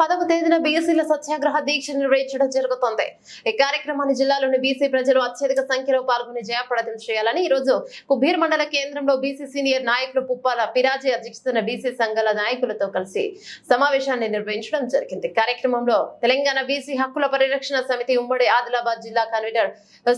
పదవ తేదీన బీసీల సత్యాగ్రహ దీక్ష నిర్వహించడం జరుగుతోంది. ఈ కార్యక్రమాన్ని జిల్లాలోని బీసీ ప్రజలు అత్యధిక సంఖ్యలో పాల్గొని జయప్రదం చేయాలని ఈ రోజు కుబీర్ మండల కేంద్రంలో బీసీ సీనియర్ నాయకులు పుప్పాల పిరాజీ అధ్యక్షతన బీసీ సంఘాల నాయకులతో కలిసి సమావేశాన్ని నిర్వహించడం జరిగింది. కార్యక్రమంలో తెలంగాణ బీసీ హక్కుల పరిరక్షణ సమితి ఉమ్మడి ఆదిలాబాద్ జిల్లా కన్వీనర్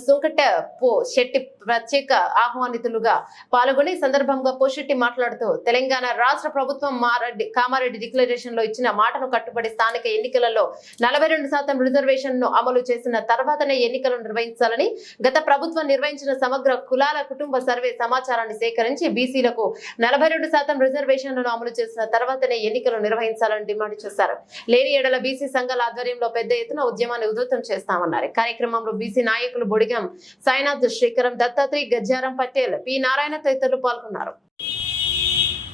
సుంకట పో శెట్టి ప్రత్యేక ఆహ్వానితులుగా పాల్గొని సందర్భంగా పోషెట్టి మాట్లాడుతూ తెలంగాణ రాష్ట్ర ప్రభుత్వం మారెడ్డి కామారెడ్డి డిక్లరేషన్లో ఇచ్చిన మాటను కట్టుబడి స్థానిక ఎన్నికలలో నలభై రెండు శాతం రిజర్వేషన్ను అమలు చేసిన తర్వాతనే ఎన్నికలు నిర్వహించాలని గత ప్రభుత్వం నిర్వహించిన సమగ్ర కులాల కుటుంబ సర్వే సమాచారాన్ని సేకరించి బీసీలకు నలభై రెండు శాతం రిజర్వేషన్లను అమలు చేసిన తర్వాతనే ఎన్నికలు నిర్వహించాలని డిమాండ్ చేశారు. లేని ఏడల బీసీ సంఘాల ఆధ్వర్యంలో పెద్ద ఎత్తున ఉద్యమాన్ని ఉధృతం చేస్తామన్నారు. కార్యక్రమంలో బీసీ నాయకులు బుడిగం సాయినాథ్ శ్రీకరం దత్తాత్రి గజ్జారం పటేల్ పి నారాయణ తదితరులు పాల్గొన్నారు జై జై బీసీ.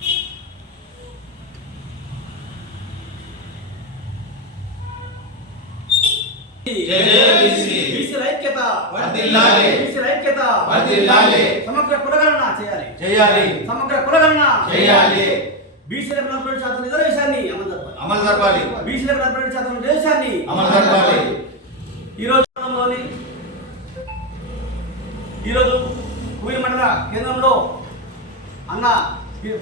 బీసీల ఐక్యత వర్ధిల్లాలి. బీసీల ఐక్యత వర్ధిల్లాలి. సమగ్ర కులగణన చేయాలి. చేయాలి. సమగ్ర కులగణన చేయాలి. బీసీలకు నలభై రెండు శాతం రిజర్వేషన్ని అమలు జరపాలి. అమలు జరపాలి. బీసీలకు నలభై రెండు శాతం రిజర్వేషన్ని అమలు జరపాలి. ఈరోజు కూలి మండల కేంద్రంలో అన్న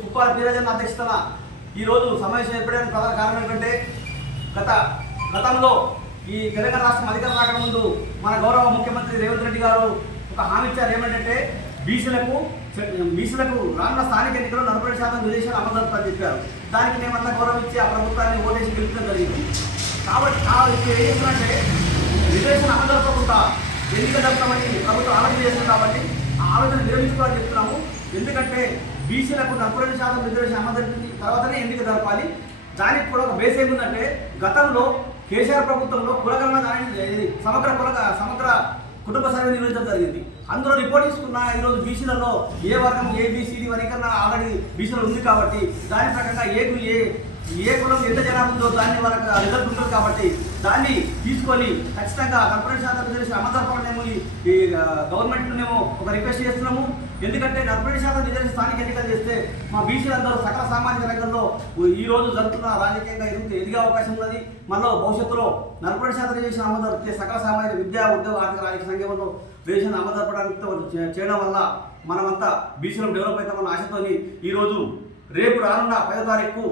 కుప్పాల వీరజన్ అధ్యక్షతన ఈరోజు సమావేశం ఏర్పడడానికి ప్రధాన కారణం ఏంటంటే గత గతంలో ఈ తెలంగాణ రాష్ట్రం అధికారం రాకముందు మన గౌరవ ముఖ్యమంత్రి రేవంత్ రెడ్డి గారు ఒక హామీ ఇచ్చారు. ఏమంటే బీసీలకు బీసీలకు రానున్న స్థానిక ఎన్నికల్లో నలభై శాతం రిజర్వేషన్ అమలు చెప్పారు. దానికి మేమంతా గౌరవం ఇచ్చి ఆ ప్రభుత్వాన్ని ఓటేసి గెలుపడం జరిగింది. కాబట్టి ఆ ఇప్పుడు ఏం చేస్తున్నారంటే రిజర్వేషన్ అమలు జరపకుండా ఎన్నిక జరుపుతామని ప్రభుత్వం ఆలోచన చేస్తుంది కాబట్టి ఆ ఆలోచన విరమించుకోవాలని చెప్తున్నాము. ఎందుకంటే బీసీలకు నలభై రెండు శాతం రిజర్వేషన్ అమలు జరిపింది. తర్వాతనే ఎన్నిక జరపాలి. దానికి కూడా ఒక బేస్ ఏముందంటే గతంలో కేసీఆర్ ప్రభుత్వంలో కులగణన దాని సమగ్ర కుల సమగ్ర కుటుంబ సర్వే నిర్వహించడం జరిగింది. అందులో రిపోర్ట్ తీసుకున్న ఈరోజు బీసీలలో ఏ వర్గం ఏ బీసీడీ వరకన్నా ఆల్రెడీ బీసీలో ఉంది కాబట్టి దాని ప్రకారంగా ఏ ఏ ఏ కులం ఎంత జనాభా ఉందో దాన్ని వాళ్ళకి రిజల్ట్ ఉంటుంది కాబట్టి దాన్ని తీసుకొని ఖచ్చితంగా నలభై శాతం రిజర్వేషన్ అమలుపడనేమో ఈ గవర్నమెంట్ మేము ఒక రిక్వెస్ట్ చేస్తున్నాము. ఎందుకంటే నలభై శాతం రిజర్వేషన్ స్థానిక ఎన్నికలు చేస్తే మా బీసీలందరూ సకల సామాజిక రంగంలో ఈ రోజు జరుగుతున్న రాజకీయంగా ఎదుగు ఎదిగే అవకాశం ఉన్నది. మనలో భవిష్యత్తులో నలభై శాతం రిజర్వేషన్ అమలు సకల సామాజిక విద్యా ఉద్యోగ ఆర్థిక రాజకీయ సంఘంలో రిజర్వేషన్ అమలు జరపడానికి చేయడం వల్ల మనమంతా బీసీలో డెవలప్ అవుతామన్న ఆశతోని ఈరోజు రేపు రానున్న పదో తారీఖు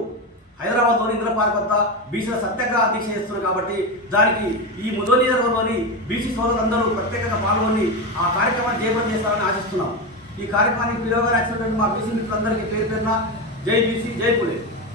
హైదరాబాద్లోని ఇంద్ర పార్క్ వద్ద బీసీల సత్యాగ్రహ దీక్ష చేస్తున్నారు కాబట్టి దానికి ఈ ముదో నియోజకవర్గంలోని బీసీ సోదరులందరూ ప్రత్యేకంగా పాల్గొని ఆ కార్యక్రమాన్ని జయప్రదం చేస్తారని ఆశిస్తున్నాం. ఈ కార్యక్రమానికి పిలువగా వచ్చినటువంటి మా బీసీ మిత్రులందరికీ పేరు పేరున జై బీసీ జై పులే.